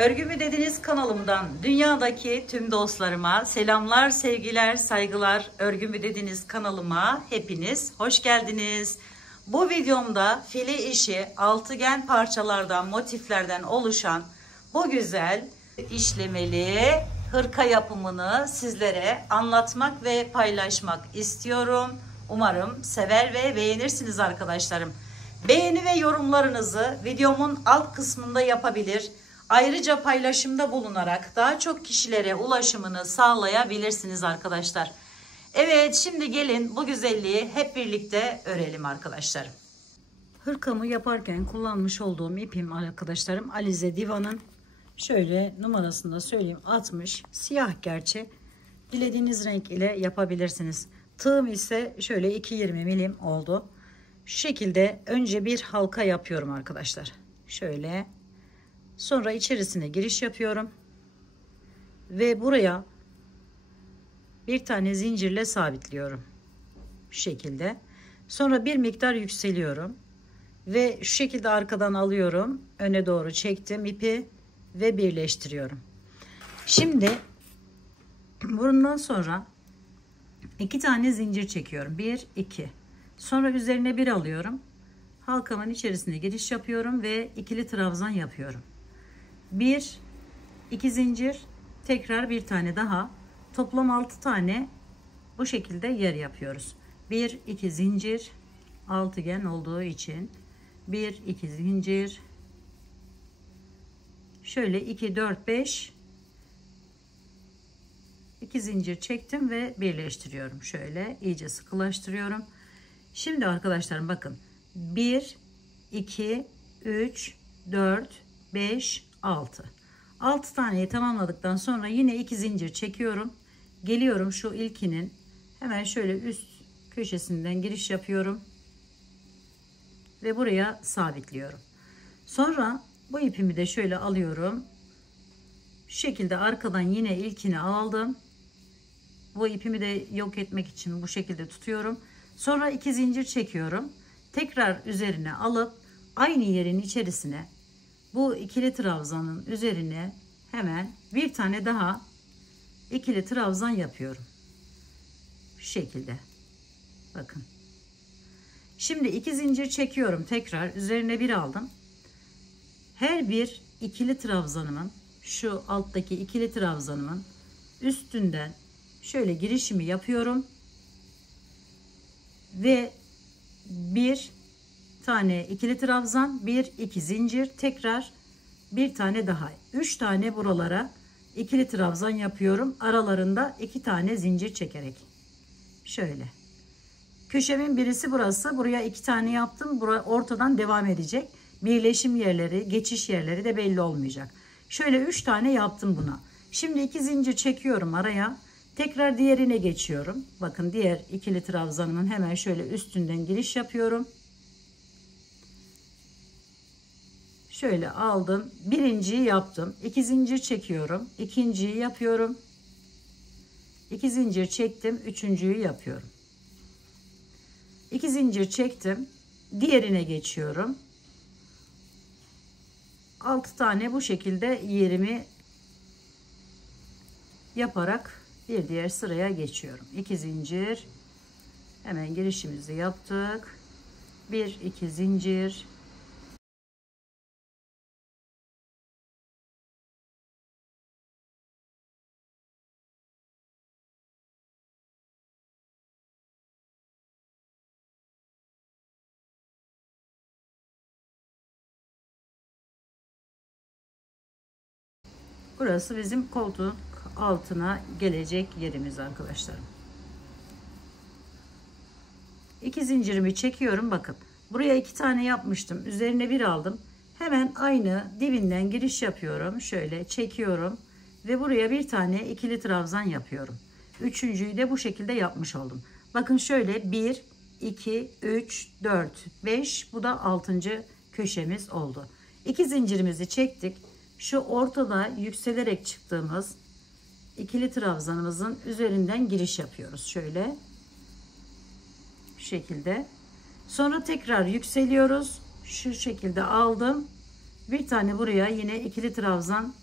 Örgü mü dediniz kanalımdan dünyadaki tüm dostlarıma selamlar, sevgiler, saygılar. Örgü mü dediniz kanalıma hepiniz hoş geldiniz. Bu videomda file işi altıgen parçalardan, motiflerden oluşan bu güzel işlemeli hırka yapımını sizlere anlatmak ve paylaşmak istiyorum. Umarım sever ve beğenirsiniz arkadaşlarım. Beğeni ve yorumlarınızı videomun alt kısmında yapabilir. Ayrıca paylaşımda bulunarak daha çok kişilere ulaşımını sağlayabilirsiniz arkadaşlar. Evet, şimdi gelin bu güzelliği hep birlikte örelim arkadaşlarım. Hırkamı yaparken kullanmış olduğum ipim arkadaşlarım Alize Diva'nın şöyle numarasını da söyleyeyim 60, siyah gerçi, dilediğiniz renk ile yapabilirsiniz. Tığım ise şöyle 2,20 milim oldu. Şu şekilde önce bir halka yapıyorum arkadaşlar. Şöyle. Sonra içerisine giriş yapıyorum. Ve buraya bir tane zincirle sabitliyorum. Şu şekilde. Sonra bir miktar yükseliyorum. Ve şu şekilde arkadan alıyorum. Öne doğru çektim ipi ve birleştiriyorum. Şimdi bundan sonra 2 tane zincir çekiyorum. 1, 2. Sonra üzerine bir alıyorum. Halkamın içerisine giriş yapıyorum ve ikili trabzan yapıyorum. 1, 2 zincir, tekrar bir tane daha, toplam 6 tane bu şekilde yer yapıyoruz. 1, 2 zincir, altıgen olduğu için 1, 2 zincir, şöyle 2, 4, 5, 2 zincir çektim ve birleştiriyorum. Şöyle iyice sıkılaştırıyorum. Şimdi arkadaşlarım bakın, 1, 2, 3, 4, 5, 6 taneyi tamamladıktan sonra yine 2 zincir çekiyorum. Geliyorum şu ilkinin hemen şöyle üst köşesinden giriş yapıyorum. Ve buraya sabitliyorum. Sonra bu ipimi de şöyle alıyorum. Şu şekilde arkadan yine ilkini aldım. Bu ipimi de yok etmek için bu şekilde tutuyorum. Sonra 2 zincir çekiyorum. Tekrar üzerine alıp aynı yerin içerisine bu ikili trabzanın üzerine hemen bir tane daha ikili trabzan yapıyorum. Şu şekilde. Bakın. Şimdi 2 zincir çekiyorum. Tekrar üzerine bir aldım. Her bir ikili trabzanımın, şu alttaki ikili trabzanımın üstünden şöyle girişimi yapıyorum. Ve bir tane ikili trabzan, 1, 2 zincir, tekrar bir tane daha, 3 tane buralara ikili trabzan yapıyorum. Aralarında 2 tane zincir çekerek. Şöyle. Köşemin birisi burası. Buraya 2 tane yaptım. Buraya ortadan devam edecek. Birleşim yerleri, geçiş yerleri de belli olmayacak. Şöyle 3 tane yaptım buna. Şimdi 2 zincir çekiyorum araya. Tekrar diğerine geçiyorum. Bakın diğer ikili trabzanımın hemen şöyle üstünden giriş yapıyorum. Şöyle aldım. Birinciyi yaptım. 2 zincir çekiyorum. İkinciyi yapıyorum. 2 zincir çektim. Üçüncüyü yapıyorum. 2 zincir çektim. Diğerine geçiyorum. 6 tane bu şekilde yerimi yaparak bir diğer sıraya geçiyorum. 2 zincir. Hemen girişimizi yaptık. 1, 2 zincir. Burası bizim koltuk altına gelecek yerimiz arkadaşlarım. 2 zincirimi çekiyorum. Bakın buraya 2 tane yapmıştım. Üzerine bir aldım. Hemen aynı dibinden giriş yapıyorum. Şöyle çekiyorum. Ve buraya bir tane ikili trabzan yapıyorum. Üçüncüyü de bu şekilde yapmış oldum. Bakın şöyle 1, 2, 3, 4, 5. Bu da 6. köşemiz oldu. 2 zincirimizi çektik. Şu ortada yükselerek çıktığımız ikili trabzanımızın üzerinden giriş yapıyoruz. Şöyle. Şu şekilde. Sonra tekrar yükseliyoruz. Şu şekilde aldım. Bir tane buraya yine ikili trabzan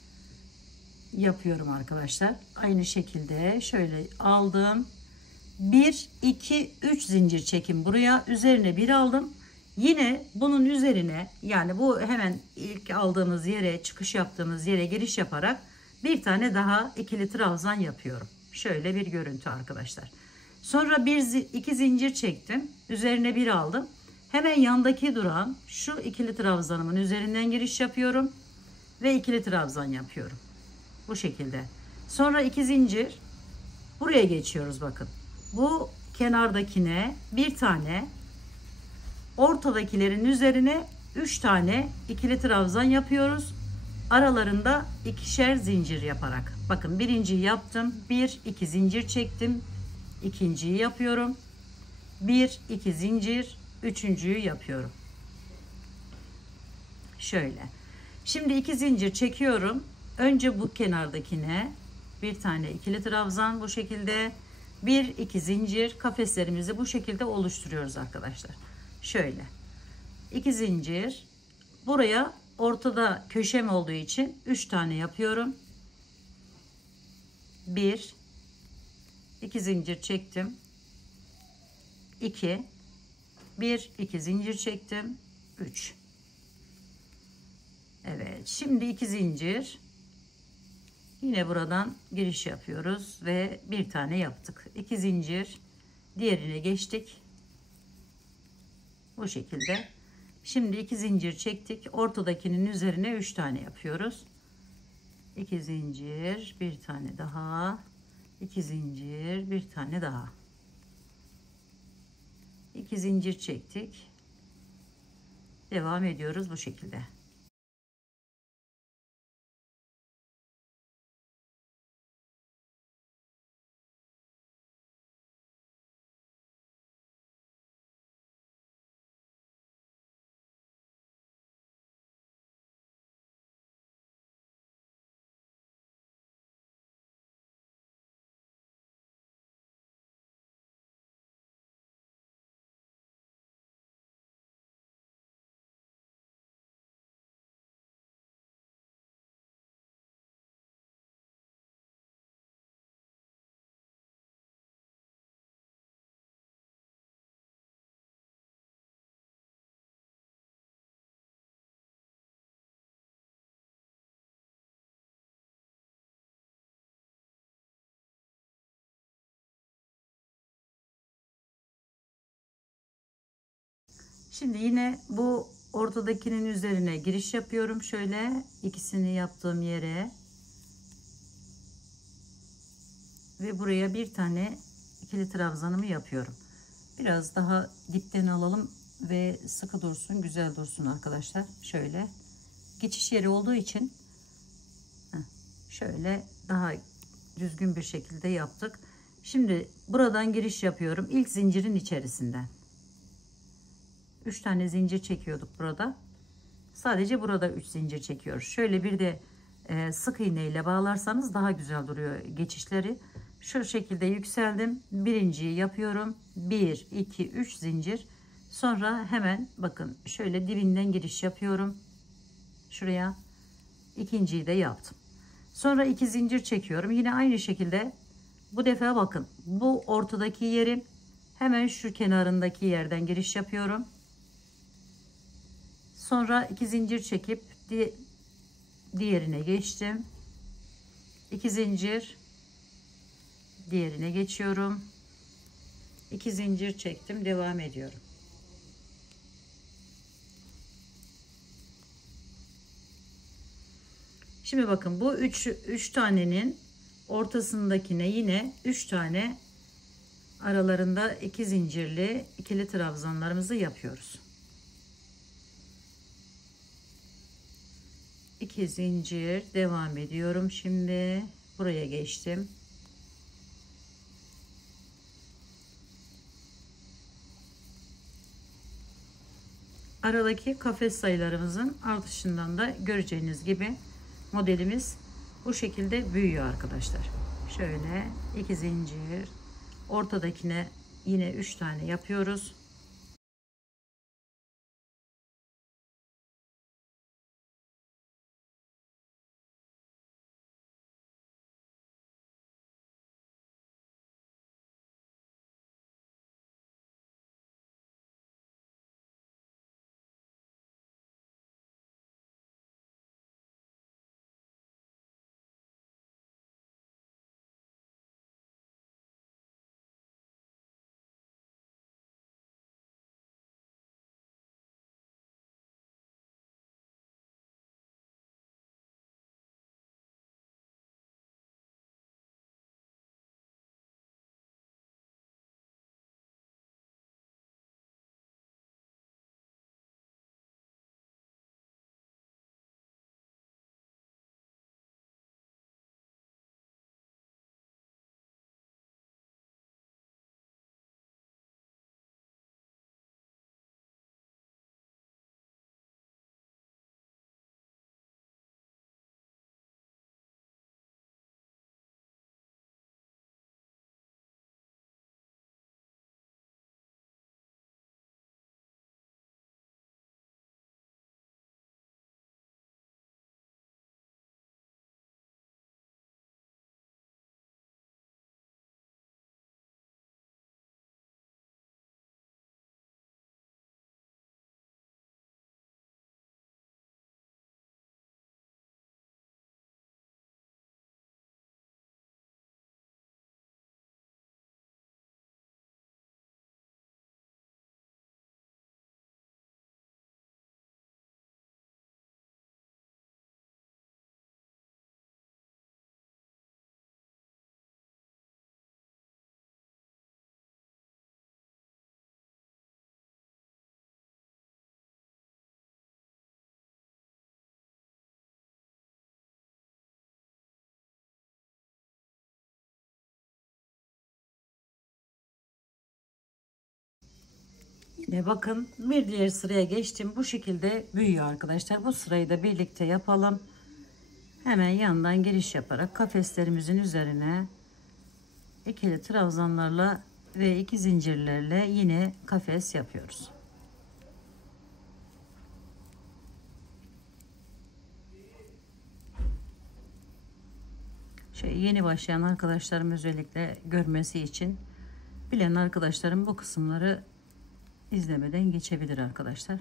yapıyorum arkadaşlar. Aynı şekilde şöyle aldım. 1 2 3 zincir çekim buraya, üzerine bir aldım. Yine bunun üzerine, yani bu hemen ilk aldığımız yere, çıkış yaptığımız yere giriş yaparak bir tane daha ikili trabzan yapıyorum. Şöyle bir görüntü arkadaşlar. Sonra iki zincir çektim. Üzerine bir aldım. Hemen yandaki duran şu ikili trabzanımın üzerinden giriş yapıyorum ve ikili trabzan yapıyorum. Bu şekilde. Sonra iki zincir buraya geçiyoruz bakın. Bu kenardakine bir tane, ortadakilerin üzerine 3 tane ikili trabzan yapıyoruz. Aralarında ikişer zincir yaparak. Bakın birinciyi yaptım. 1 2 zincir çektim. İkinciyi yapıyorum. 1 2 zincir, üçüncüyü yapıyorum. Şöyle. Şimdi iki zincir çekiyorum. Önce bu kenardakine bir tane ikili trabzan, bu şekilde 1 2 zincir, kafeslerimizi bu şekilde oluşturuyoruz arkadaşlar. Şöyle 2 zincir, buraya ortada köşem olduğu için 3 tane yapıyorum. 1 2 zincir çektim. 2 1 2 zincir çektim. 3. Evet, şimdi 2 zincir, yine buradan giriş yapıyoruz ve bir tane yaptık. 2 zincir, diğerine geçtik. Bu şekilde. Şimdi 2 zincir çektik. Ortadakinin üzerine 3 tane yapıyoruz. 2 zincir, bir tane daha. 2 zincir, bir tane daha. 2 zincir çektik. Devam ediyoruz bu şekilde. Şimdi yine bu ortadakinin üzerine giriş yapıyorum. Şöyle ikisini yaptığım yere ve buraya bir tane ikili trabzanımı yapıyorum. Biraz daha dipten alalım ve sıkı dursun, güzel dursun arkadaşlar. Şöyle geçiş yeri olduğu için şöyle daha düzgün bir şekilde yaptık. Şimdi buradan giriş yapıyorum. İlk zincirin içerisinden 3 tane zincir çekiyorduk burada. Sadece burada 3 zincir çekiyoruz. Şöyle bir de sık iğne ile bağlarsanız daha güzel duruyor geçişleri. Şu şekilde yükseldim. Birinciyi yapıyorum. 1 2 3 zincir. Sonra hemen bakın şöyle dibinden giriş yapıyorum. Şuraya. İkinciyi de yaptım. Sonra 2 zincir çekiyorum. Yine aynı şekilde bu defa bakın bu ortadaki yerin hemen şu kenarındaki yerden giriş yapıyorum. Sonra 2 zincir çekip diğerine geçtim. 2 zincir, diğerine geçiyorum. 2 zincir çektim, devam ediyorum. Şimdi bakın bu 3 tanenin ortasındakine yine 3 tane aralarında 2 zincirli ikili trabzanlarımızı yapıyoruz. 2 zincir, devam ediyorum. Şimdi buraya geçtim. Aradaki kafes sayılarımızın artışından da göreceğiniz gibi modelimiz bu şekilde büyüyor arkadaşlar. Şöyle 2 zincir, ortadakine yine 3 tane yapıyoruz. Ve bakın bir diğer sıraya geçtim. Bu şekilde büyüyor arkadaşlar. Bu sırayı da birlikte yapalım. Hemen yandan giriş yaparak kafeslerimizin üzerine ikili trabzanlarla ve iki zincirlerle yine kafes yapıyoruz. Yeni başlayan arkadaşlarım özellikle görmesi için, bilen arkadaşlarım bu kısımları izlemeden geçebilir arkadaşlar.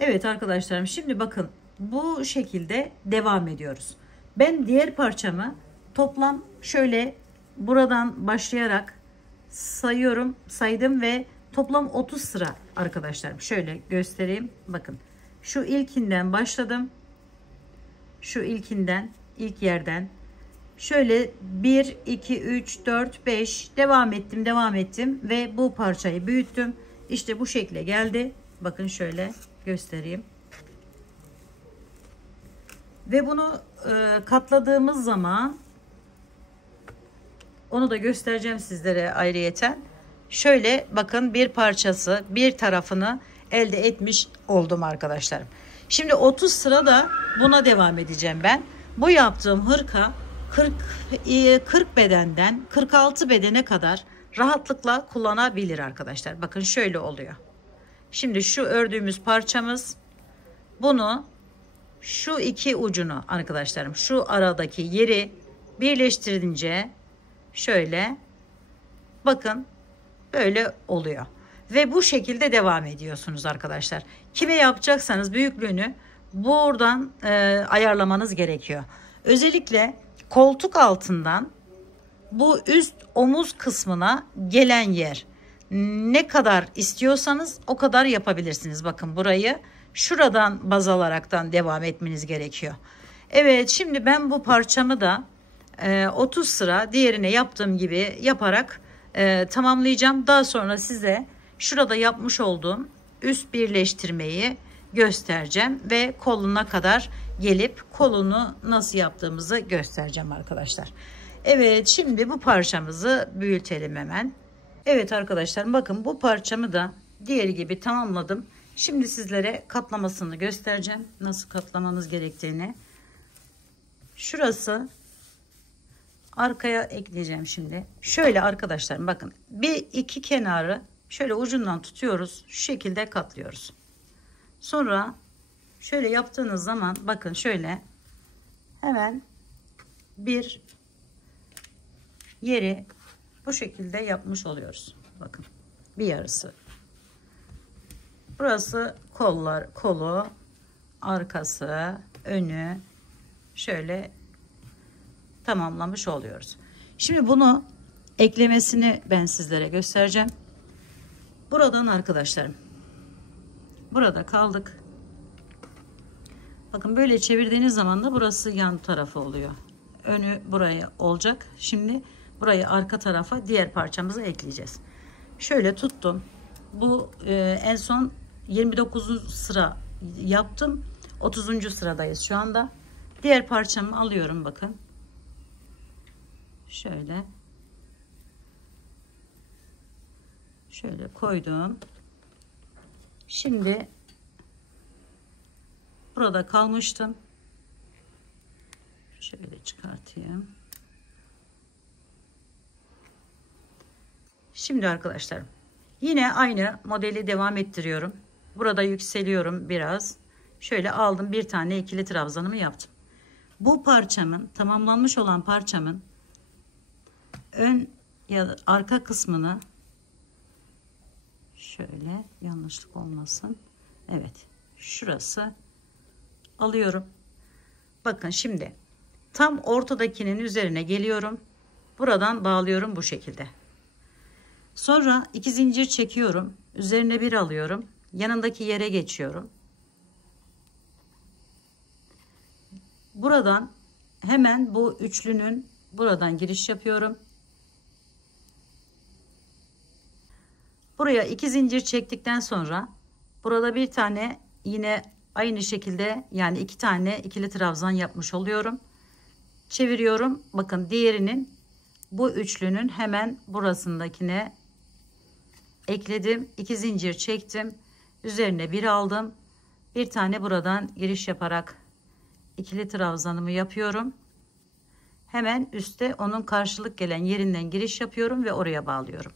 Evet arkadaşlarım, şimdi bakın bu şekilde devam ediyoruz. Ben diğer parçamı toplam şöyle buradan başlayarak saydım ve toplam 30 sıra arkadaşlarım. Şöyle göstereyim. Bakın şu ilkinden başladım. Şu ilk yerden şöyle 1 2 3 4 5 devam ettim ve bu parçayı büyüttüm. İşte bu şekle geldi. Bakın şöyle göstereyim. Ve bunu katladığımız zaman onu da göstereceğim sizlere ayrıyeten. Şöyle bakın, bir tarafını elde etmiş oldum arkadaşlarım. Şimdi 30 sıra da buna devam edeceğim ben. Bu yaptığım hırka 40 bedenden 46 bedene kadar rahatlıkla kullanabilir arkadaşlar. Bakın şöyle oluyor. Şimdi şu ördüğümüz parçamız, bunu şu iki ucunu arkadaşlarım, şu aradaki yeri birleştirince şöyle bakın böyle oluyor. Ve bu şekilde devam ediyorsunuz arkadaşlar. Kime yapacaksanız büyüklüğünü buradan ayarlamanız gerekiyor. Özellikle koltuk altından bu üst omuz kısmına gelen yer ne kadar istiyorsanız o kadar yapabilirsiniz. Bakın burayı şuradan baz alaraktan devam etmeniz gerekiyor. Evet, şimdi ben bu parçamı da 30 sıra diğerine yaptığım gibi yaparak tamamlayacağım. Daha sonra size şurada yapmış olduğum üst birleştirmeyi göstereceğim ve koluna kadar gelip kolunu nasıl yaptığımızı göstereceğim arkadaşlar. Evet, şimdi bu parçamızı büyütelim hemen. Evet arkadaşlar, bakın bu parçamı da diğeri gibi tamamladım. Şimdi sizlere katlamasını göstereceğim. Nasıl katlamanız gerektiğini. Şurası arkaya ekleyeceğim şimdi. Şöyle arkadaşlar, bakın bir iki kenarı şöyle ucundan tutuyoruz. Şu şekilde katlıyoruz. Sonra şöyle yaptığınız zaman bakın şöyle hemen bir yeri bu şekilde yapmış oluyoruz. Bakın bir yarısı. Burası kollar, kolu, arkası, önü şöyle tamamlamış oluyoruz. Şimdi bunu eklemesini ben sizlere göstereceğim. Buradan arkadaşlarım, burada kaldık. Bakın böyle çevirdiğiniz zaman da burası yan tarafı oluyor. Önü buraya olacak. Şimdi burayı arka tarafa diğer parçamızı ekleyeceğiz. Şöyle tuttum. Bu en son 29. sıra yaptım. 30. sıradayız şu anda. Diğer parçamı alıyorum bakın. Şöyle koydum. Şimdi burada kalmıştım. Şöyle çıkartayım. Şimdi arkadaşlar yine aynı modeli devam ettiriyorum. Burada yükseliyorum biraz. Şöyle aldım, bir tane ikili trabzanımı yaptım. Bu parçamın, tamamlanmış olan parçamın ön ya da arka kısmını şöyle, yanlışlık olmasın. Evet, şurası alıyorum. Bakın şimdi tam ortadakinin üzerine geliyorum. Buradan bağlıyorum bu şekilde. Sonra 2 zincir çekiyorum. Üzerine bir alıyorum. Yanındaki yere geçiyorum. Buradan hemen bu üçlünün buradan giriş yapıyorum. Buraya 2 zincir çektikten sonra burada bir tane yine aynı şekilde, yani 2 tane ikili trabzan yapmış oluyorum. Çeviriyorum. Bakın diğerinin, bu üçlünün hemen burasındakine ekledim. 2 zincir çektim. Üzerine bir aldım. Bir tane buradan giriş yaparak ikili trabzanımı yapıyorum. Hemen üstte onun karşılık gelen yerinden giriş yapıyorum ve oraya bağlıyorum.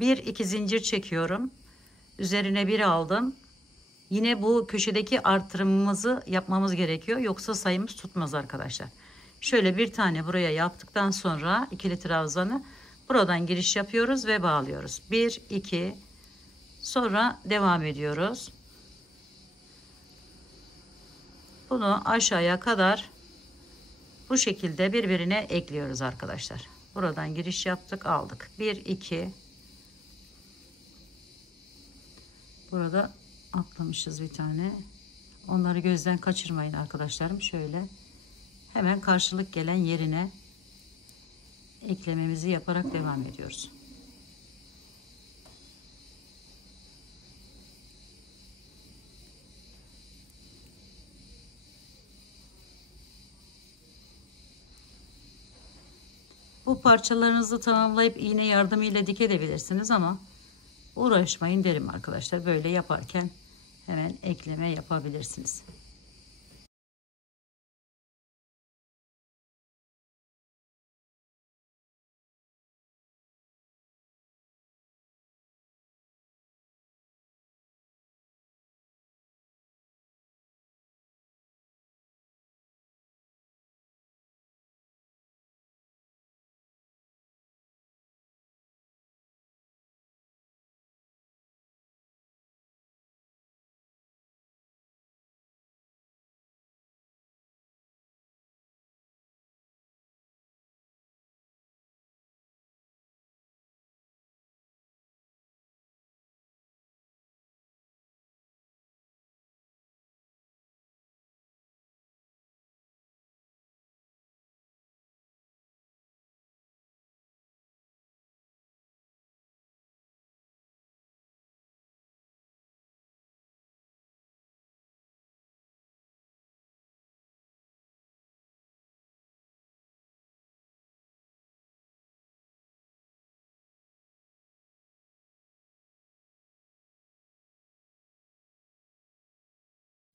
1-2 zincir çekiyorum. Üzerine bir aldım. Yine bu köşedeki artırımımızı yapmamız gerekiyor. Yoksa sayımız tutmaz arkadaşlar. Şöyle bir tane buraya yaptıktan sonra ikili trabzanı buradan giriş yapıyoruz ve bağlıyoruz. 1-2, sonra devam ediyoruz. Bunu aşağıya kadar bu şekilde birbirine ekliyoruz arkadaşlar. Buradan giriş yaptık, aldık. 1-2, burada atlamışız bir tane. Onları gözden kaçırmayın arkadaşlarım. Şöyle hemen karşılık gelen yerine eklememizi yaparak devam ediyoruz. Bu parçalarınızı tamamlayıp iğne yardımıyla dikebilirsiniz ama uğraşmayın derim arkadaşlar. Böyle yaparken hemen ekleme yapabilirsiniz.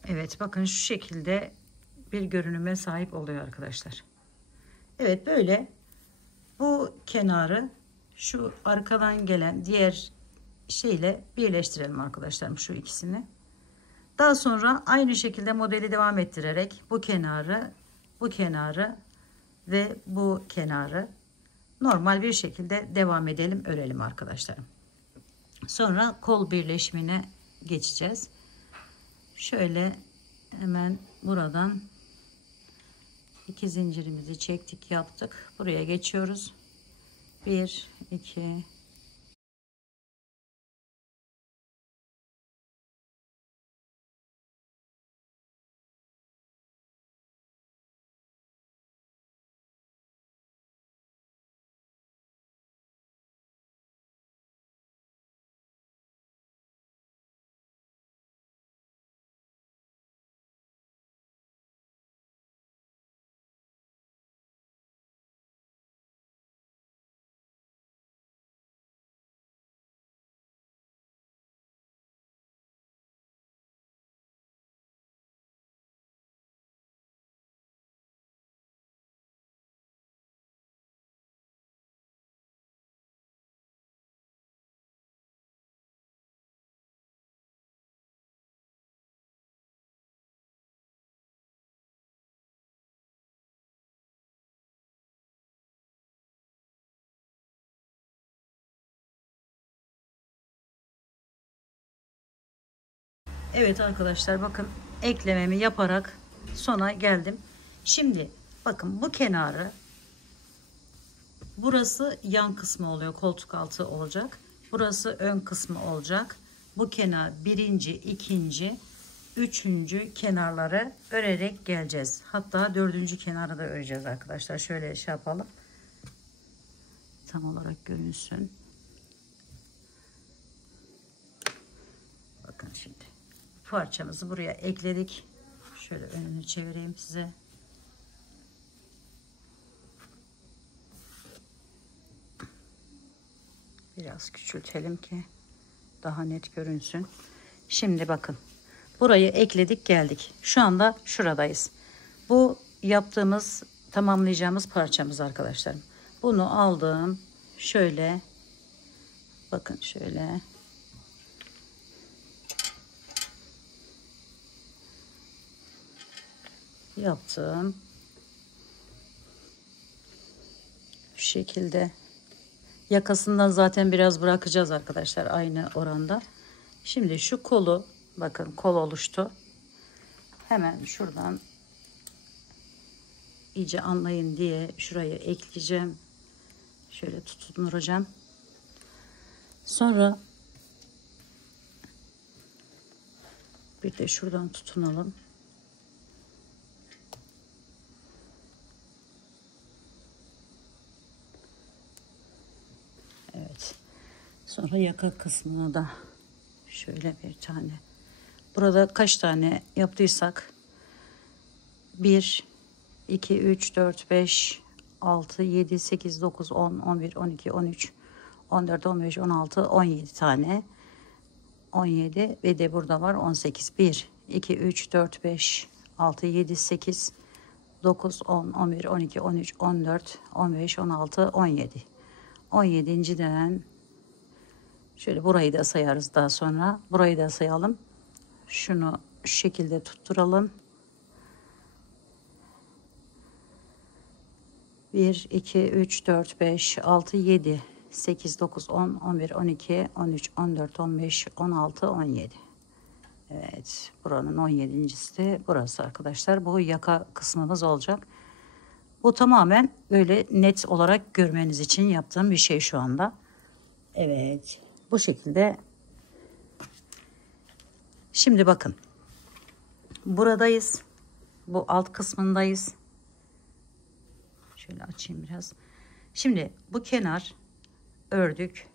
Evet, bakın şu şekilde bir görünüme sahip oluyor arkadaşlar. Evet, böyle bu kenarı şu arkadan gelen diğer şeyle birleştirelim arkadaşlarım, şu ikisini. Daha sonra aynı şekilde modeli devam ettirerek bu kenarı, bu kenarı ve bu kenarı normal bir şekilde devam edelim, örelim arkadaşlarım. Sonra kol birleşimine geçeceğiz. Şöyle hemen buradan 2 zincirimizi çektik, yaptık. Buraya geçiyoruz. 1 2 Evet arkadaşlar, bakın eklememi yaparak sona geldim. Şimdi bakın bu kenarı, burası yan kısmı oluyor, koltuk altı olacak. Burası ön kısmı olacak. Bu kenar birinci, ikinci, üçüncü kenarları örerek geleceğiz. Hatta dördüncü kenarı da öreceğiz arkadaşlar. Şöyle şey yapalım. Tam olarak görünsün. Bakın şimdi parçamızı buraya ekledik. Şöyle önünü çevireyim size. Biraz küçültelim ki daha net görünsün. Şimdi bakın, burayı ekledik, geldik. Şu anda şuradayız. Bu yaptığımız, tamamlayacağımız parçamız arkadaşlarım. Bunu aldım. Şöyle bakın, şöyle yaptım. Şu şekilde yakasından zaten biraz bırakacağız arkadaşlar, aynı oranda. Şimdi şu kolu, bakın kol oluştu. Hemen şuradan iyice anlayın diye şurayı ekleyeceğim. Şöyle tutunduracağım. Sonra bir de şuradan tutunalım. Evet. Sonra yaka kısmına da şöyle bir tane. Burada kaç tane yaptıysak 1 2 3 4 5 6 7 8 9 10 11 12 13 14 15 16 17 tane. 17 ve de burada var 18. 1 2 3 4 5 6 7 8 9 10 11 12 13 14 15 16 17. 17.den şöyle burayı da sayarız daha sonra. Burayı da sayalım. Şunu şu şekilde tutturalım. 1 2 3 4 5 6 7 8 9 10 11 12 13 14 15 16 17. Evet, buranın 17.'si de burası arkadaşlar. Bu yaka kısmımız olacak. Bu tamamen böyle net olarak görmeniz için yaptığım bir şey şu anda. Evet, bu şekilde. Şimdi bakın, buradayız. Bu alt kısmındayız. Şöyle açayım biraz. Şimdi bu kenar ördük.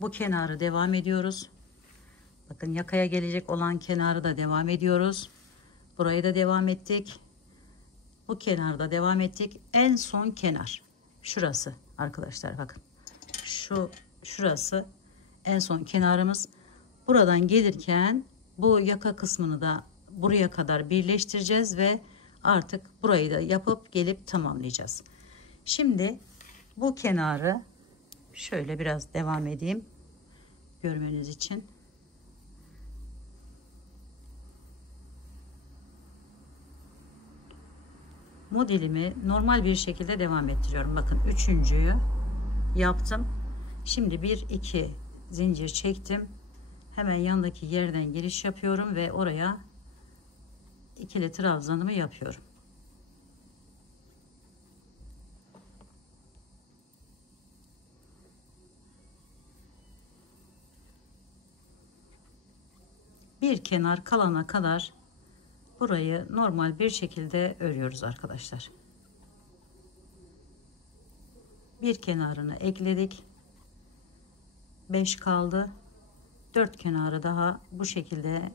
Bu kenarı devam ediyoruz. Bakın yakaya gelecek olan kenarı da devam ediyoruz. Burayı da devam ettik. Bu kenarda devam ettik. En son kenar şurası arkadaşlar, bakın. Şurası en son kenarımız. Buradan gelirken bu yaka kısmını da buraya kadar birleştireceğiz ve artık burayı da yapıp gelip tamamlayacağız. Şimdi bu kenarı şöyle biraz devam edeyim görmeniz için. Modelimi normal bir şekilde devam ettiriyorum. Bakın üçüncüyü yaptım. Şimdi 1-2 zincir çektim. Hemen yandaki yerden giriş yapıyorum ve oraya ikili trabzanımı yapıyorum. Bir kenar kalana kadar burayı normal bir şekilde örüyoruz arkadaşlar. Bir kenarını ekledik. 5 kaldı. 4 kenarı daha bu şekilde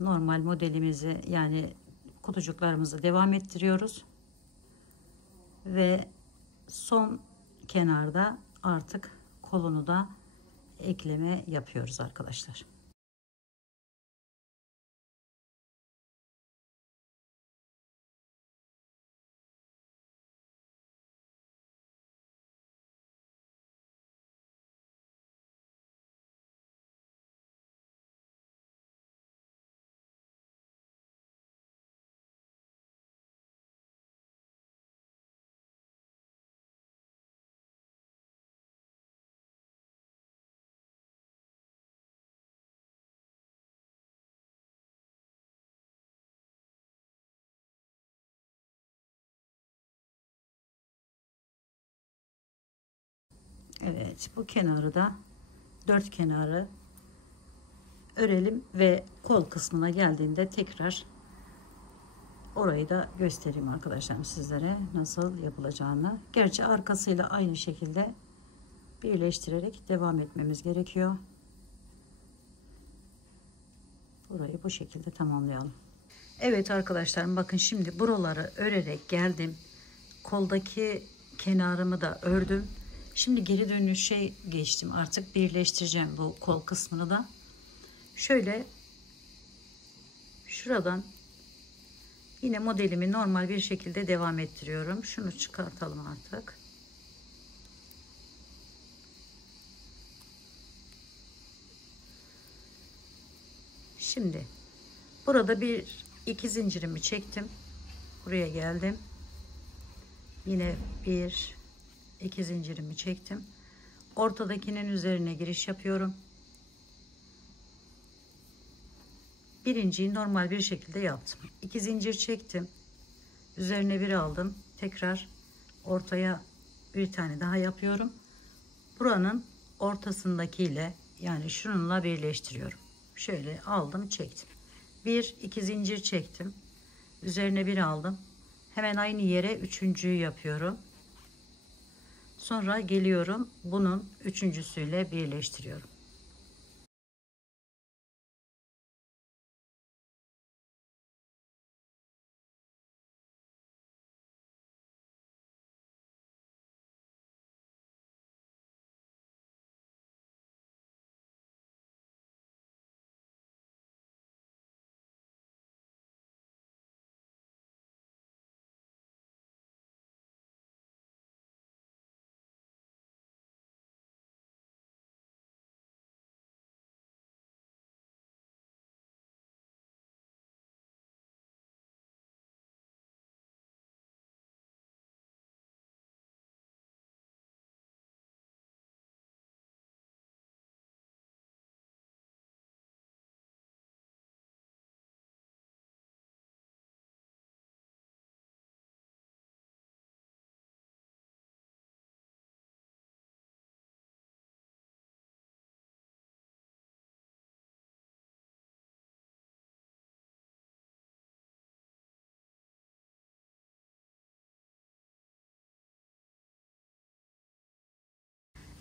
normal modelimizi, yani kutucuklarımızı devam ettiriyoruz. Ve son kenarda artık kolunu da ekleme yapıyoruz arkadaşlar. Evet, bu kenarı da 4 kenarı örelim ve kol kısmına geldiğinde tekrar orayı da göstereyim arkadaşlarım sizlere nasıl yapılacağını. Gerçi arkasıyla aynı şekilde birleştirerek devam etmemiz gerekiyor. Burayı bu şekilde tamamlayalım. Evet arkadaşlarım, bakın şimdi buraları örerek geldim. Koldaki kenarımı da ördüm. Şimdi geri dönüşe geçtim. Artık birleştireceğim bu kol kısmını da. Şöyle şuradan yine modelimi normal bir şekilde devam ettiriyorum. Şunu çıkartalım artık. Şimdi burada 1-2 zincirimi çektim. Buraya geldim. Yine 1-2 zincirimi çektim. Ortadakinin üzerine giriş yapıyorum. Birinciyi normal bir şekilde yaptım. 2 zincir çektim. Üzerine bir aldım. Tekrar ortaya bir tane daha yapıyorum. Buranın ortasındakiyle, yani şununla birleştiriyorum. Şöyle aldım, çektim. 1-2 zincir çektim. Üzerine bir aldım. Hemen aynı yere üçüncüyü yapıyorum. Sonra geliyorum, bunun üçüncüsüyle birleştiriyorum.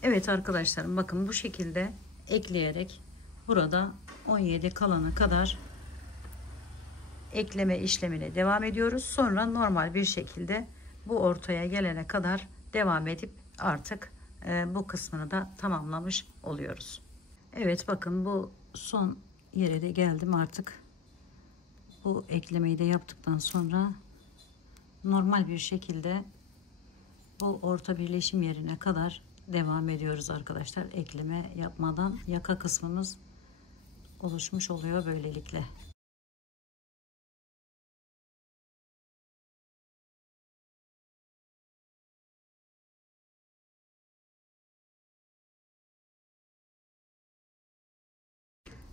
Evet arkadaşlarım, bakın bu şekilde ekleyerek burada 17 kalana kadar ekleme işlemine devam ediyoruz. Sonra normal bir şekilde bu ortaya gelene kadar devam edip artık bu kısmını da tamamlamış oluyoruz. Evet, bakın bu son yere de geldim artık. Bu eklemeyi de yaptıktan sonra normal bir şekilde bu orta birleşim yerine kadar devam ediyoruz arkadaşlar. Ekleme yapmadan yaka kısmımız oluşmuş oluyor böylelikle.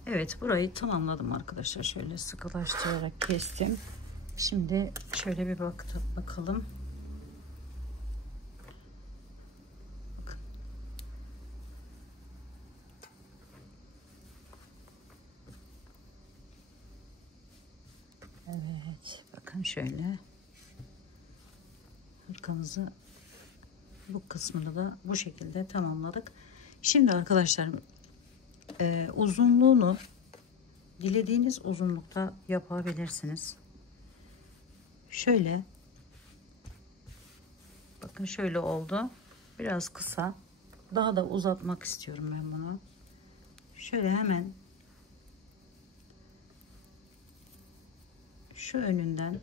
Evet, burayı tamamladım arkadaşlar. Şöyle sıkılaştırarak kestim. Şimdi şöyle bir bakalım. Bakın. Evet, bakın şöyle hırkamızı, bu kısmını da bu şekilde tamamladık. Şimdi arkadaşlar uzunluğunu dilediğiniz uzunlukta yapabilirsiniz. Şöyle bakın, şöyle oldu. Biraz kısa. Daha da uzatmak istiyorum ben bunu. Şöyle hemen şu önünden,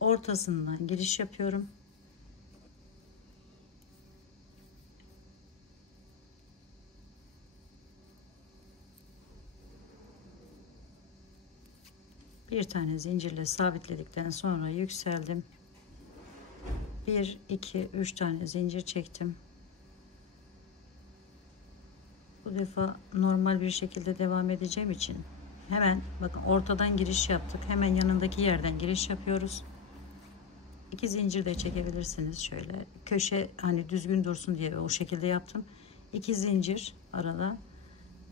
ortasından giriş yapıyorum. Bir tane zincirle sabitledikten sonra yükseldim. 1 2 3 tane zincir çektim. Bu defa normal bir şekilde devam edeceğim için hemen bakın ortadan giriş yaptık. Hemen yanındaki yerden giriş yapıyoruz. 2 zincir de çekebilirsiniz. Şöyle köşe hani düzgün dursun diye o şekilde yaptım. 2 zincir arada.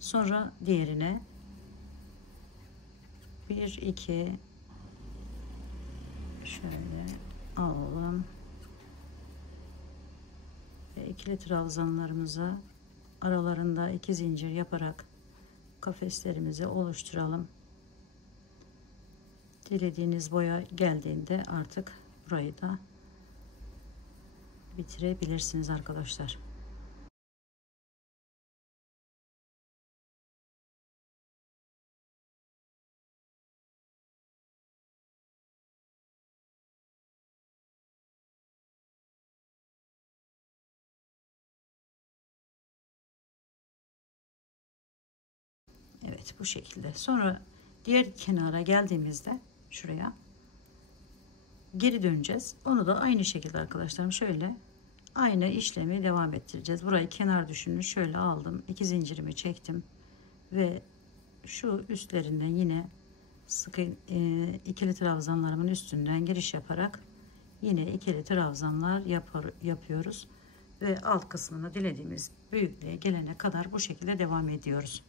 Sonra diğerine 1 2 şöyle alalım ve ikili trabzanlarımıza aralarında 2 zincir yaparak kafeslerimizi oluşturalım. Dilediğiniz boya geldiğinde artık burayı da bitirebilirsiniz arkadaşlar. Evet, bu şekilde. Sonra diğer kenara geldiğimizde şuraya geri döneceğiz. Onu da aynı şekilde arkadaşlarım şöyle aynı işlemi devam ettireceğiz. Burayı kenar düşünün. Şöyle aldım. 2 zincirimi çektim ve şu üstlerinden yine sıkı ikili trabzanlarımın üstünden giriş yaparak yine ikili trabzanlar yapıyoruz ve alt kısmına dilediğimiz büyüklüğe gelene kadar bu şekilde devam ediyoruz.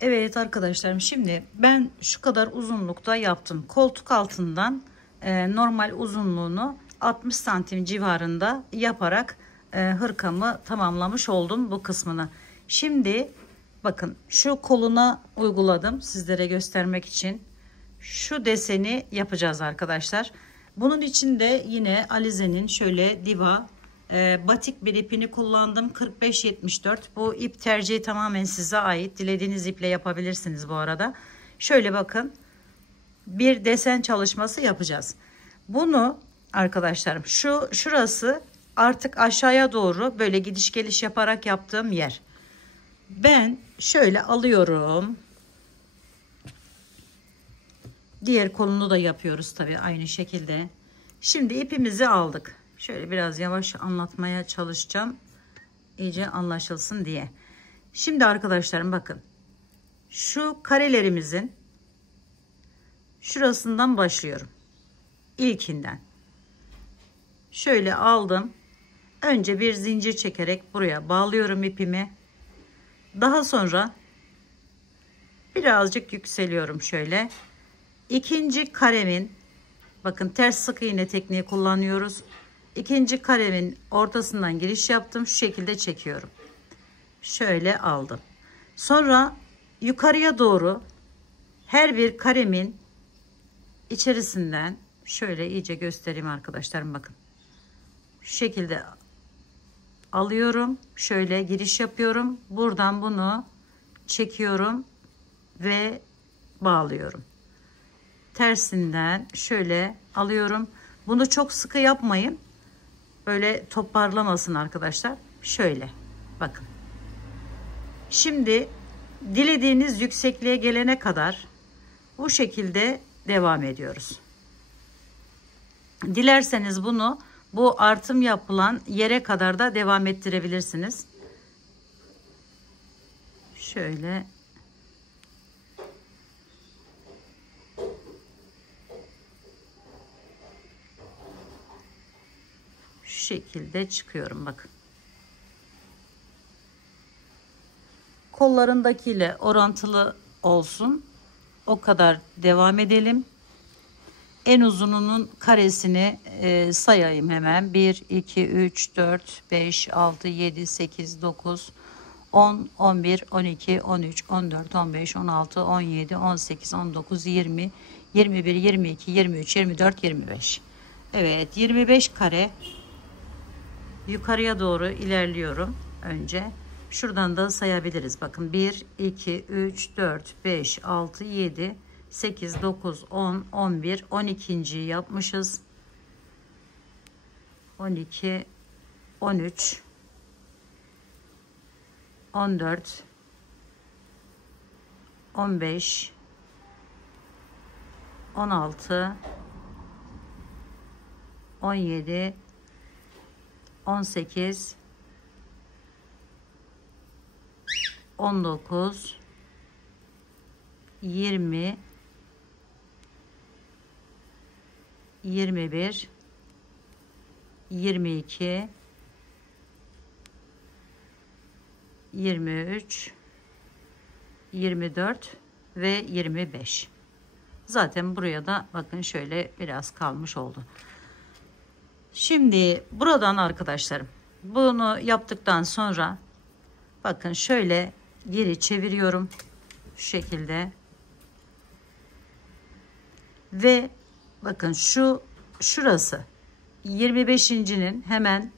Evet arkadaşlarım, şimdi ben şu kadar uzunlukta yaptım. Koltuk altından normal uzunluğunu 60 santim civarında yaparak hırkamı tamamlamış oldum bu kısmını. Şimdi bakın şu koluna uyguladım sizlere göstermek için. Şu deseni yapacağız arkadaşlar. Bunun için de yine Alize'nin şöyle Diva batik bir ipini kullandım. 45-74. Bu ip tercihi tamamen size ait. Dilediğiniz iple yapabilirsiniz bu arada. Şöyle bakın, bir desen çalışması yapacağız. Bunu arkadaşlarım şurası artık aşağıya doğru böyle gidiş geliş yaparak yaptığım yer. Ben şöyle alıyorum. Diğer kolunu da yapıyoruz tabii aynı şekilde. Şimdi ipimizi aldık. Şöyle biraz yavaş anlatmaya çalışacağım, iyice anlaşılsın diye. Şimdi arkadaşlarım bakın, şu karelerimizin şurasından başlıyorum. İlkinden şöyle aldım. Önce bir zincir çekerek buraya bağlıyorum ipimi. Daha sonra birazcık yükseliyorum şöyle. İkinci karemin, bakın ters sık iğne tekniği kullanıyoruz. İkinci karemin ortasından giriş yaptım. Şu şekilde çekiyorum. Şöyle aldım. Sonra yukarıya doğru her bir karemin içerisinden şöyle iyice göstereyim arkadaşlarım, bakın. Şu şekilde alıyorum. Şöyle giriş yapıyorum. Buradan bunu çekiyorum ve bağlıyorum. tersinden şöyle alıyorum. Bunu çok sıkı yapmayın. Böyle toparlamasın arkadaşlar. Şöyle bakın. Şimdi dilediğiniz yüksekliğe gelene kadar bu şekilde devam ediyoruz. Dilerseniz bunu bu artım yapılan yere kadar da devam ettirebilirsiniz. Şöyle şu şekilde çıkıyorum bakın. Kollarındakiyle orantılı olsun. O kadar devam edelim. En uzununun karesini sayayım hemen. 1, 2, 3, 4, 5, 6, 7, 8, 9, 10, 11, 12, 13, 14, 15, 16, 17, 18, 19, 20, 21, 22, 23, 24, 25. Evet, 25 kare yukarıya doğru ilerliyorum önce. Şuradan da sayabiliriz. Bakın 1, 2, 3, 4, 5, 6, 7, 8, 9, 10, 11, 12. yapmışız. 12, 13, 14, 15, 16, 17, 18, 19, 20, 21, 22, 23, 24 ve 25. Zaten buraya da bakın şöyle biraz kalmış oldu. Şimdi buradan arkadaşlarım bunu yaptıktan sonra bakın şöyle geri çeviriyorum şu şekilde ve bakın şurası 25.'nin hemen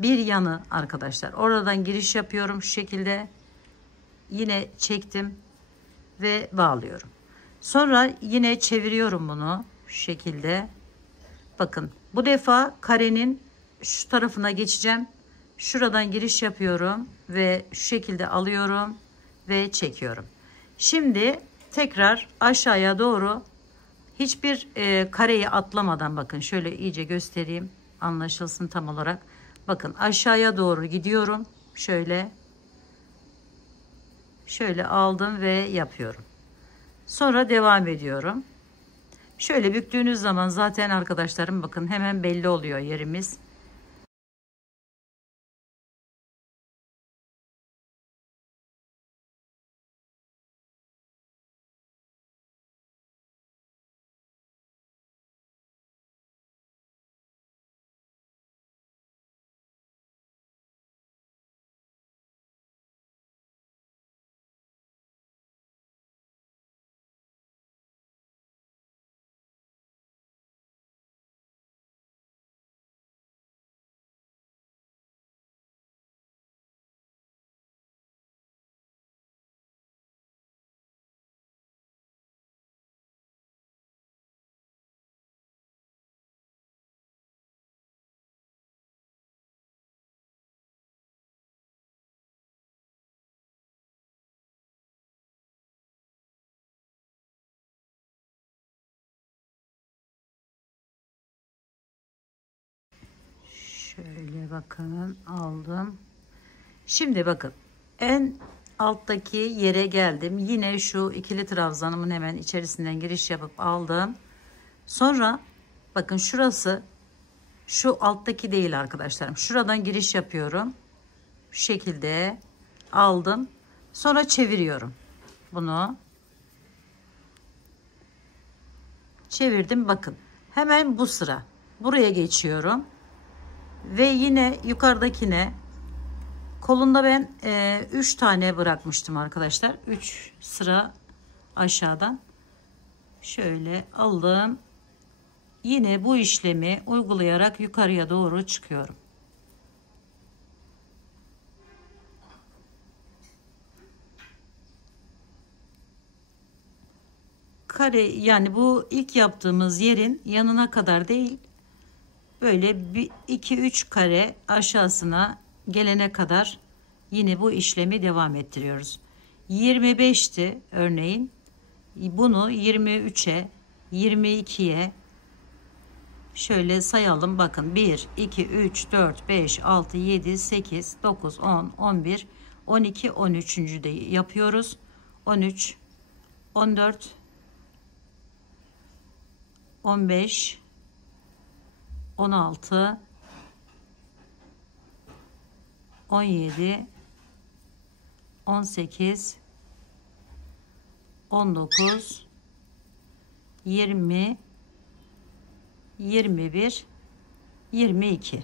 bir yanı arkadaşlar. Oradan giriş yapıyorum şu şekilde. Yine çektim ve bağlıyorum. Sonra yine çeviriyorum bunu şu şekilde. Bakın bu defa karenin şu tarafına geçeceğim. Şuradan giriş yapıyorum ve şu şekilde alıyorum ve çekiyorum. Şimdi tekrar aşağıya doğru hiçbir kareyi atlamadan bakın şöyle iyice göstereyim anlaşılsın tam olarak. Bakın aşağıya doğru gidiyorum. Şöyle aldım ve yapıyorum. Sonra devam ediyorum. Şöyle büktüğünüz zaman zaten arkadaşlarım bakın hemen belli oluyor yerimiz. Şöyle bakın aldım. Şimdi bakın en alttaki yere geldim. Yine şu ikili trabzanımın hemen içerisinden giriş yapıp aldım. Sonra bakın şurası şu alttaki değil arkadaşlarım. Şuradan giriş yapıyorum. Şu şekilde aldım. Sonra çeviriyorum. Bunu çevirdim. Bakın hemen bu sıra buraya geçiyorum. Ve yine yukarıdakine kolunda ben 3 tane bırakmıştım arkadaşlar. 3 sıra aşağıdan şöyle aldım. Yine bu işlemi uygulayarak yukarıya doğru çıkıyorum. kare, yani bu ilk yaptığımız yerin yanına kadar değil, böyle 2-3 kare aşağısına gelene kadar yine bu işlemi devam ettiriyoruz. 25'ti örneğin, bunu 23'e, 22'ye şöyle sayalım. Bakın 1 2 3 4 5 6 7 8 9 10 11 12 13. de yapıyoruz. 13 14 15 16 17 18 19 20 21 22.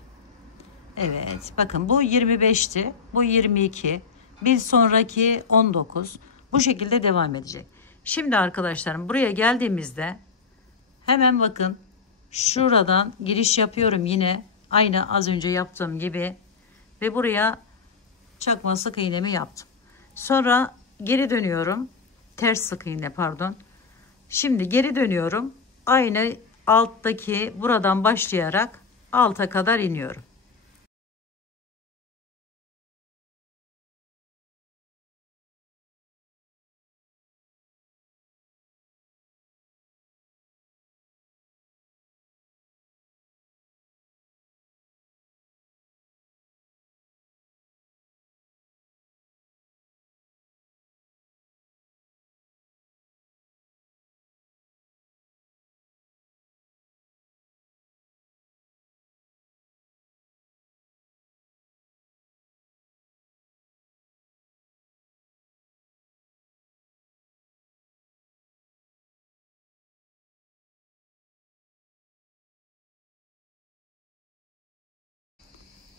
Evet, bakın bu 25'ti, bu 22, bir sonraki 19. Bu şekilde devam edecek. Şimdi arkadaşlarım, buraya geldiğimizde hemen bakın şuradan giriş yapıyorum, yine aynı az önce yaptığım gibi ve buraya çakma sık iğnemi yaptım. Sonra geri dönüyorum, ters sık iğne, pardon. Şimdi geri dönüyorum, aynı alttaki buradan başlayarak alta kadar iniyorum.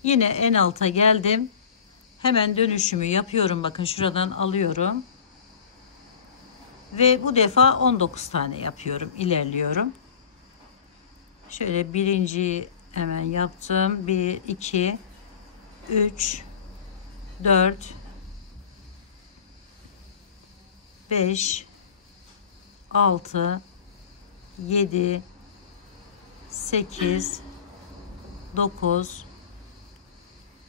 Yine en alta geldim. Hemen dönüşümü yapıyorum. Bakın şuradan alıyorum. Ve bu defa 19 tane yapıyorum. İlerliyorum. Şöyle birinciyi hemen yaptım. 1, 2, 3, 4, 5, 6, 7, 8, 9,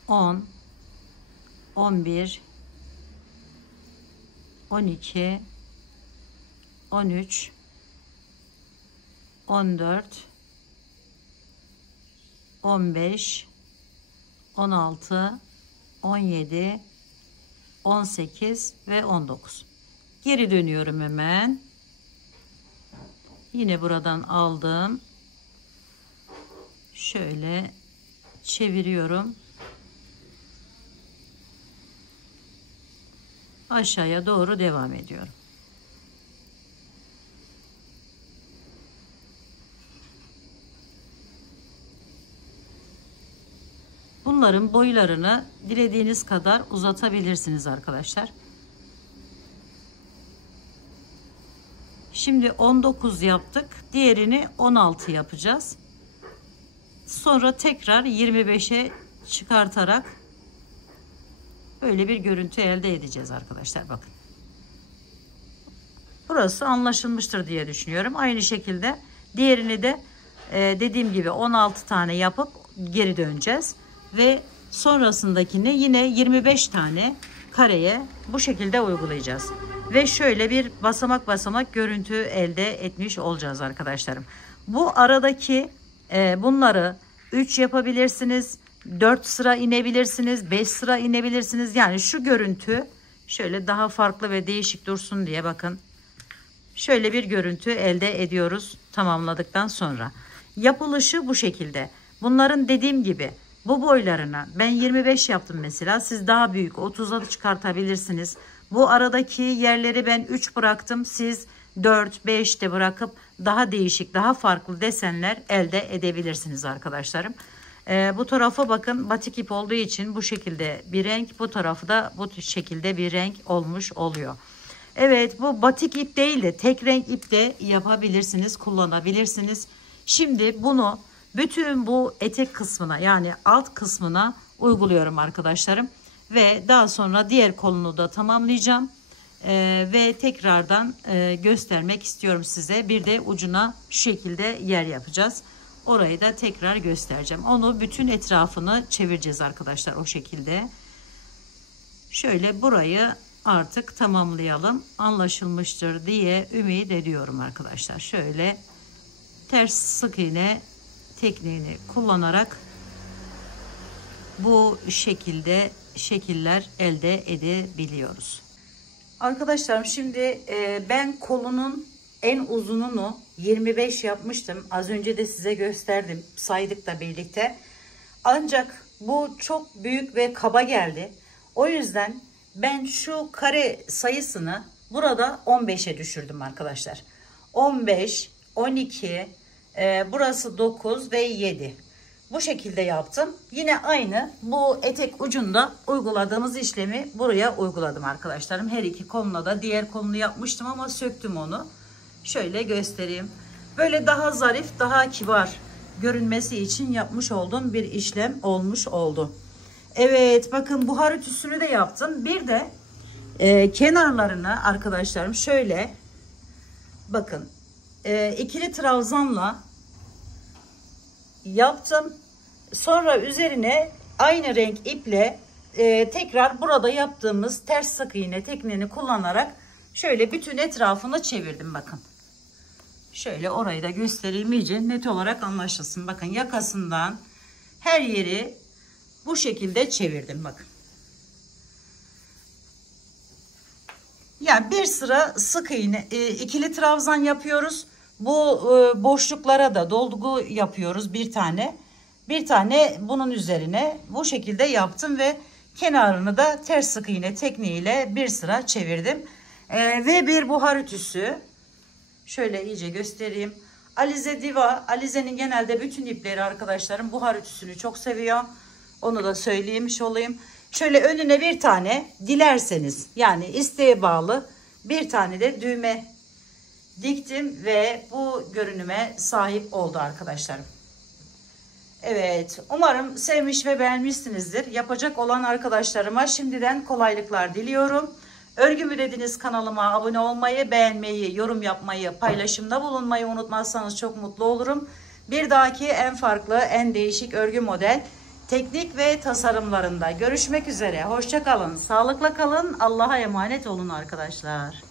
10, 11, 12, 13, 14, 15, 16, 17, 18 ve 19. Geri dönüyorum hemen. Yine buradan aldım. Şöyle çeviriyorum. Aşağıya doğru devam ediyorum. Bunların boylarını dilediğiniz kadar uzatabilirsiniz arkadaşlar. Şimdi 19 yaptık. Diğerini 16 yapacağız. Sonra tekrar 25'e çıkartarak böyle bir görüntü elde edeceğiz arkadaşlar. Bakın. Burası anlaşılmıştır diye düşünüyorum. Aynı şekilde diğerini de dediğim gibi 16 tane yapıp geri döneceğiz. Ve sonrasındakini yine 25 tane kareye bu şekilde uygulayacağız. Ve şöyle bir basamak basamak görüntü elde etmiş olacağız arkadaşlarım. Bu aradaki bunları 3 yapabilirsiniz. 4 sıra inebilirsiniz. 5 sıra inebilirsiniz. Yani şu görüntü şöyle daha farklı ve değişik dursun diye bakın. Şöyle bir görüntü elde ediyoruz tamamladıktan sonra. Yapılışı bu şekilde. Bunların dediğim gibi bu boylarına ben 25 yaptım mesela. Siz daha büyük 30'a çıkartabilirsiniz. Bu aradaki yerleri ben 3 bıraktım. Siz 4-5 de bırakıp daha değişik, daha farklı desenler elde edebilirsiniz arkadaşlarım. Bu tarafa bakın, batik ip olduğu için bu şekilde bir renk, bu tarafı da bu şekilde bir renk olmuş oluyor. Evet, bu batik ip değil de tek renk ip de yapabilirsiniz, kullanabilirsiniz. Şimdi bunu bütün bu etek kısmına, yani alt kısmına uyguluyorum arkadaşlarım. Ve daha sonra diğer kolunu da tamamlayacağım. Ve tekrardan göstermek istiyorum size. Bir de ucuna şu şekilde yer yapacağız. Orayı da tekrar göstereceğim. Onu bütün etrafını çevireceğiz arkadaşlar o şekilde. Şöyle burayı artık tamamlayalım. Anlaşılmıştır diye ümit ediyorum arkadaşlar. Şöyle ters sık iğne tekniğini kullanarak bu şekilde şekiller elde edebiliyoruz. Arkadaşlarım şimdi ben kolunun en uzununu 25 yapmıştım. Az önce de size gösterdim. Saydık da birlikte. Ancak bu çok büyük ve kaba geldi. O yüzden ben şu kare sayısını burada 15'e düşürdüm arkadaşlar. 15, 12, burası 9 ve 7. Bu şekilde yaptım. Yine aynı bu etek ucunda uyguladığımız işlemi buraya uyguladım arkadaşlarım. Her iki koluna da diğer kolunu yapmıştım ama söktüm onu. Şöyle göstereyim. Böyle daha zarif, daha kibar görünmesi için yapmış olduğum bir işlem olmuş oldu. Evet, bakın buhar ütüsünü de yaptım. Bir de kenarlarını arkadaşlarım şöyle bakın ikili trabzanla yaptım. Sonra üzerine aynı renk iple tekrar burada yaptığımız ters sık iğne tekniğini kullanarak şöyle bütün etrafını çevirdim bakın. Şöyle orayı da göstereyim iyice net olarak anlaşılsın. Bakın yakasından her yeri bu şekilde çevirdim bakın. Yani bir sıra sık iğne ikili trabzan yapıyoruz. Bu boşluklara da dolgu yapıyoruz bir tane. Bir tane bunun üzerine bu şekilde yaptım ve kenarını da ters sık iğne tekniğiyle bir sıra çevirdim. Ve bir buhar ütüsü. Şöyle iyice göstereyim. Alize Diva. Alize'nin genelde bütün ipleri arkadaşlarım buhar ütüsünü çok seviyor. Onu da söylemiş olayım. Şöyle önüne bir tane dilerseniz yani isteğe bağlı bir tane de düğme diktim ve bu görünüme sahip oldu arkadaşlarım. Evet, umarım sevmiş ve beğenmişsinizdir. Yapacak olan arkadaşlarıma şimdiden kolaylıklar diliyorum. Örgü mü dediniz kanalıma abone olmayı, beğenmeyi, yorum yapmayı, paylaşımda bulunmayı unutmazsanız çok mutlu olurum. Bir dahaki en farklı, en değişik örgü model, teknik ve tasarımlarında görüşmek üzere. Hoşça kalın, sağlıkla kalın, Allah'a emanet olun arkadaşlar.